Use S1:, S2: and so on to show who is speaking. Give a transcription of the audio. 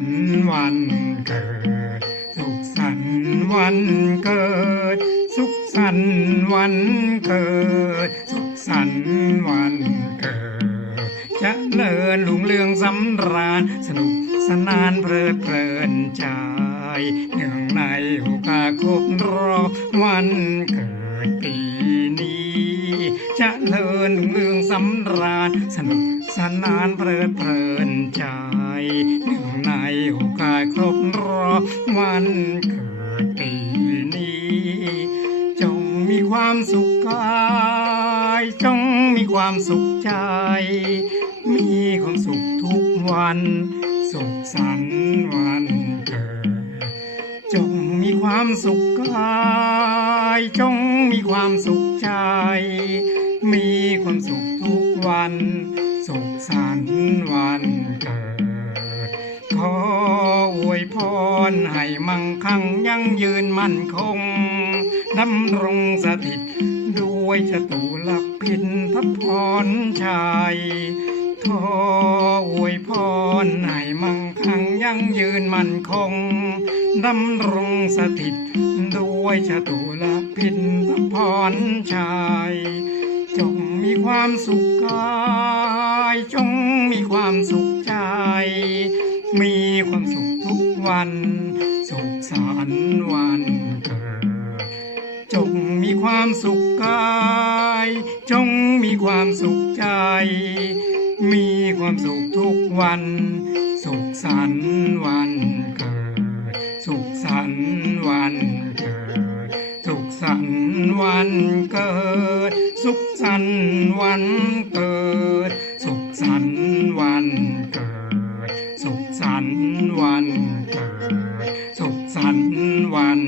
S1: นต์วันเกิด สุขสันต์วันเกิด สุขสันต์วันเกิด สุขสันต์วันเกิดจะเลิญลุงเรืองสำราญสนุกสนานเพลิดเพลินใจเนื่องในโอกาสครบรอบวันเกิดปีนี้จะเลิ นุกสนานเพลิดเพลินใจเนื่งในโอกาสครบรอบวันเกิดปีนี้ จงมีความสุขกายจงมีความสุขใจ มีความสุขทุกวัน สุขสันต์วันเกิด จงมีความสุขกายจงมีความสุขใจ มีความสุขทุกวัน สุขสันต์วันเกิด ขออวยพรให้มั่งคั่งยั่งยืนมั่นคงดำรงสถิต ด้วยจตุรพินพพรชัยขออวยพรให้มั่งคั่งยั่งยืนมั่นคงดำรงสถิต ด้วยจตุรพินพพรชัยจงมีความสุขกาย ความสุขใจ มีความสุขทุกวัน สุขสันต์วันเกิด จงมีความสุขกาย จงมีความสุขใจ มีความสุขทุกวัน สุขสันต์วันเกิด สุขสันต์วันเกิด สุขสันต์วันเกิด สุขสันต์วันเกิด วันวัน